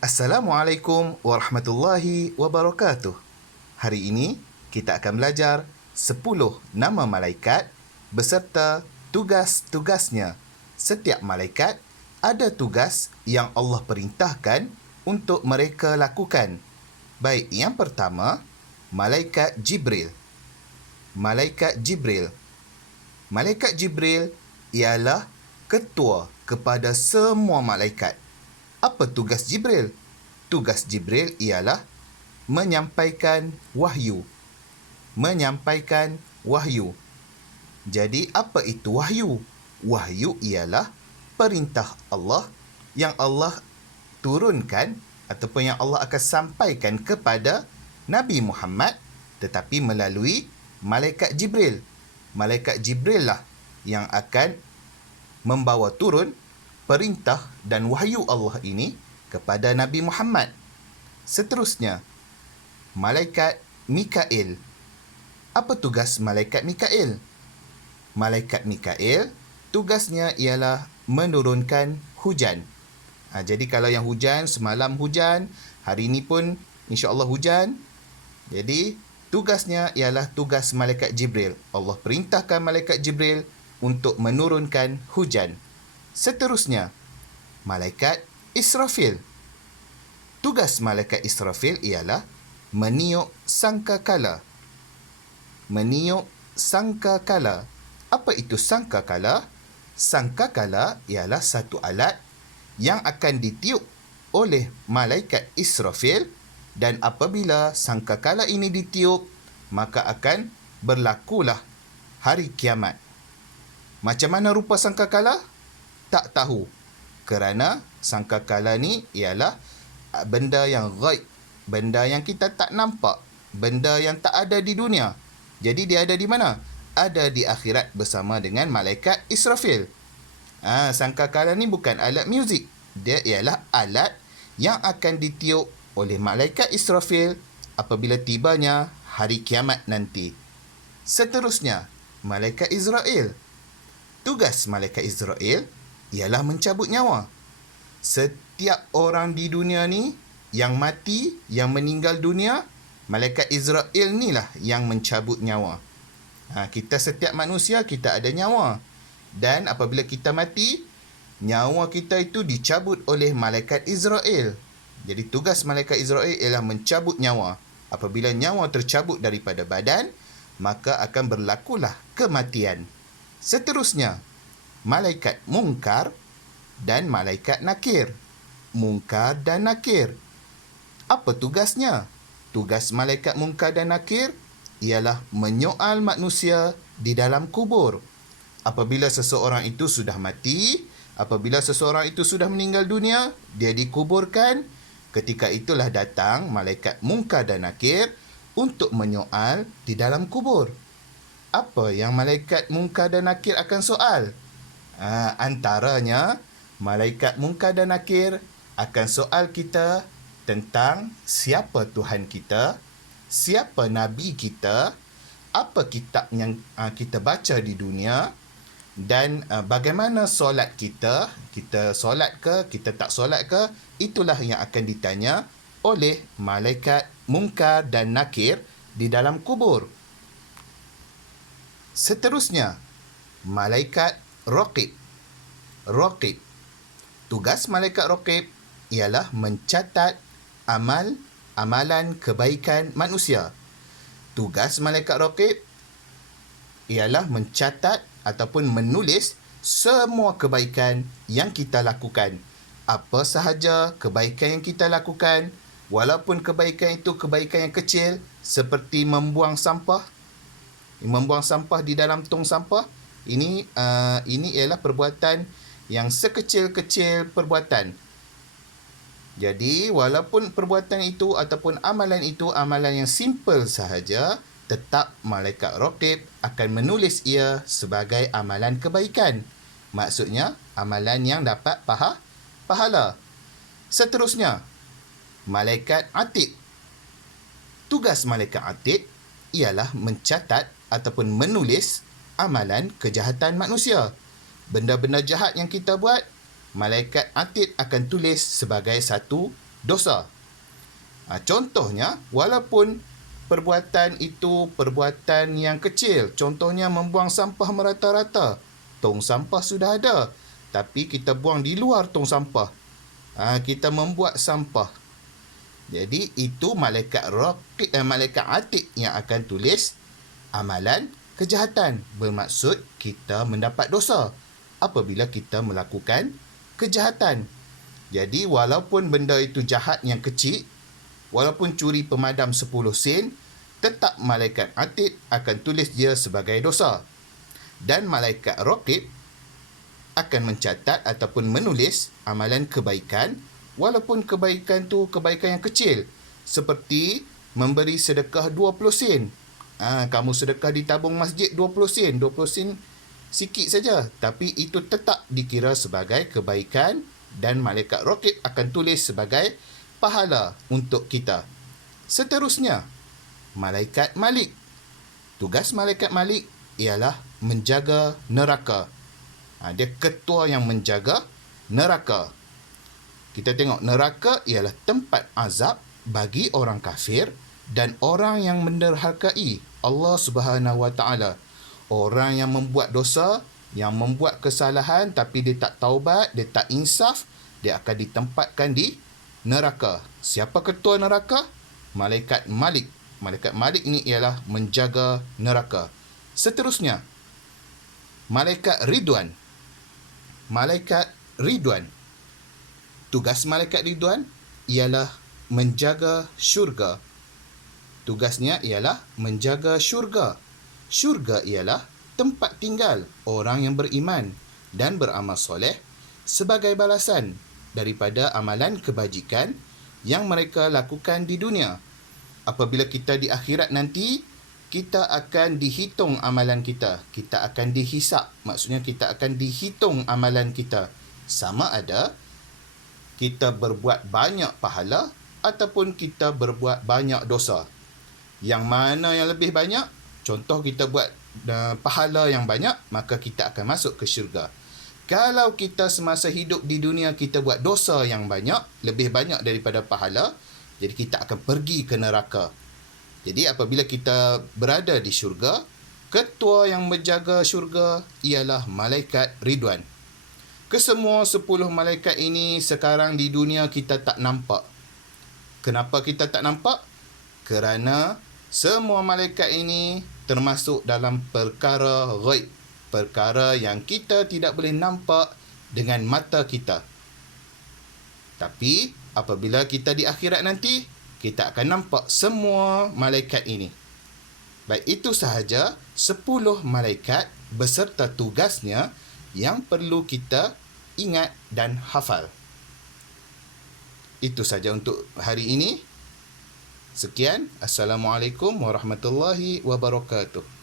Assalamualaikum warahmatullahi wabarakatuh. Hari ini kita akan belajar 10 nama malaikat beserta tugas-tugasnya. Setiap malaikat ada tugas yang Allah perintahkan untuk mereka lakukan. Baik, yang pertama, Malaikat Jibril. Malaikat Jibril. Malaikat Jibril ialah ketua kepada semua malaikat. Apa tugas Jibril? Tugas Jibril ialah menyampaikan wahyu. Menyampaikan wahyu. Jadi, apa itu wahyu? Wahyu ialah perintah Allah yang Allah turunkan ataupun yang Allah akan sampaikan kepada Nabi Muhammad tetapi melalui Malaikat Jibril. Malaikat Jibril lah yang akan membawa turun perintah dan wahyu Allah ini kepada Nabi Muhammad. Seterusnya, Malaikat Mikail. Apa tugas Malaikat Mikail? Malaikat Mikail, tugasnya ialah menurunkan hujan. Jadi kalau yang hujan, semalam hujan, hari ini pun insya-Allah hujan. Jadi, tugasnya ialah tugas Malaikat Jibril. Allah perintahkan Malaikat Jibril untuk menurunkan hujan. Seterusnya, Malaikat Israfil. Tugas Malaikat Israfil ialah meniup sangkakala. Meniup sangkakala. Apa itu sangkakala? Sangkakala ialah satu alat yang akan ditiup oleh Malaikat Israfil dan apabila sangkakala ini ditiup, maka akan berlakulah hari kiamat. Macam mana rupa sangkakala? Tak tahu. Kerana sangkakala ni ialah benda yang ghaib, benda yang kita tak nampak, benda yang tak ada di dunia. Jadi dia ada di mana? Ada di akhirat bersama dengan Malaikat Israfil. Sangkakala ni bukan alat muzik. Dia ialah alat yang akan ditiup oleh Malaikat Israfil apabila tibanya hari kiamat nanti. Seterusnya, Malaikat Israel. Tugas Malaikat Israel ialah mencabut nyawa. Setiap orang di dunia ni yang mati, yang meninggal dunia, Malaikat Israel ni lah yang mencabut nyawa. Kita setiap manusia, kita ada nyawa. Dan apabila kita mati, nyawa kita itu dicabut oleh Malaikat Israel. Jadi tugas Malaikat Israel ialah mencabut nyawa. Apabila nyawa tercabut daripada badan, maka akan berlakulah kematian. Seterusnya, Malaikat Munkar dan Malaikat Nakir. Munkar dan Nakir. Apa tugasnya? Tugas Malaikat Munkar dan Nakir ialah menyoal manusia di dalam kubur. Apabila seseorang itu sudah mati, apabila seseorang itu sudah meninggal dunia, dia dikuburkan, ketika itulah datang Malaikat Munkar dan Nakir untuk menyoal di dalam kubur. Apa yang Malaikat Munkar dan Nakir akan soal? Antaranya, Malaikat Munkar dan Nakir akan soal kita tentang siapa Tuhan kita, siapa Nabi kita, apa kitab yang kita baca di dunia, dan bagaimana solat kita. Kita solat ke, kita tak solat ke, itulah yang akan ditanya oleh Malaikat Munkar dan Nakir di dalam kubur. Seterusnya, Malaikat Raqib. Raqib. Tugas Malaikat Raqib ialah mencatat amalan kebaikan manusia. Tugas Malaikat Raqib ialah mencatat ataupun menulis semua kebaikan yang kita lakukan. Apa sahaja kebaikan yang kita lakukan, walaupun kebaikan itu kebaikan yang kecil seperti membuang sampah di dalam tong sampah, ini ialah perbuatan yang sekecil-kecil perbuatan. Jadi, walaupun perbuatan itu ataupun amalan itu amalan yang simple sahaja, tetap Malaikat Raqib akan menulis ia sebagai amalan kebaikan. Maksudnya, amalan yang dapat pahala. Seterusnya, Malaikat Atid. Tugas Malaikat Atid ialah mencatat ataupun menulis amalan kejahatan manusia. Benda-benda jahat yang kita buat, Malaikat Atid akan tulis sebagai satu dosa. Contohnya, walaupun perbuatan itu perbuatan yang kecil, contohnya membuang sampah merata-rata, tong sampah sudah ada, tapi kita buang di luar tong sampah. Kita membuat sampah. Jadi itu malaikat atid yang akan tulis amalan kejahatan. Bermaksud kita mendapat dosa apabila kita melakukan kejahatan. Jadi walaupun benda itu jahat yang kecil, walaupun curi pemadam 10 sen, tetap malaikat atid akan tulis dia sebagai dosa. Dan malaikat raqib akan mencatat ataupun menulis amalan kebaikan, walaupun kebaikan tu kebaikan yang kecil, seperti memberi sedekah 20 sen. Kamu sedekah di tabung masjid 20 sen. 20 sen sikit saja, tapi itu tetap dikira sebagai kebaikan dan malaikat raqib akan tulis sebagai pahala untuk kita. Seterusnya, malaikat malik. Tugas malaikat malik ialah menjaga neraka. Dia ketua yang menjaga neraka. Kita tengok neraka ialah tempat azab bagi orang kafir dan orang yang menderhakai Allah Subhanahu Wa Taala. Orang yang membuat dosa, yang membuat kesalahan tapi dia tak taubat, dia tak insaf, dia akan ditempatkan di neraka. Siapa ketua neraka? Malaikat Malik. Malaikat Malik ini ialah menjaga neraka. Seterusnya, malaikat Ridwan. Malaikat Ridwan. Tugas malaikat Ridwan ialah menjaga syurga. Tugasnya ialah menjaga syurga. Syurga ialah tempat tinggal orang yang beriman dan beramal soleh sebagai balasan daripada amalan kebajikan yang mereka lakukan di dunia. Apabila kita di akhirat nanti, kita akan dihitung amalan kita. Kita akan dihisap. Maksudnya kita akan dihitung amalan kita. Sama ada kita berbuat banyak pahala ataupun kita berbuat banyak dosa. Yang mana yang lebih banyak? Contoh kita buat pahala yang banyak, maka kita akan masuk ke syurga. Kalau kita semasa hidup di dunia kita buat dosa yang banyak, lebih banyak daripada pahala, jadi kita akan pergi ke neraka. Jadi apabila kita berada di syurga, ketua yang menjaga syurga ialah malaikat Ridwan. Kesemua 10 malaikat ini sekarang di dunia kita tak nampak. Kenapa kita tak nampak? Kerana semua malaikat ini termasuk dalam perkara ghaib. Perkara yang kita tidak boleh nampak dengan mata kita. Tapi apabila kita di akhirat nanti, kita akan nampak semua malaikat ini. Baik, itu sahaja 10 malaikat beserta tugasnya yang perlu kita ingat dan hafal. Itu sahaja untuk hari ini. Sekian. Assalamualaikum warahmatullahi wabarakatuh.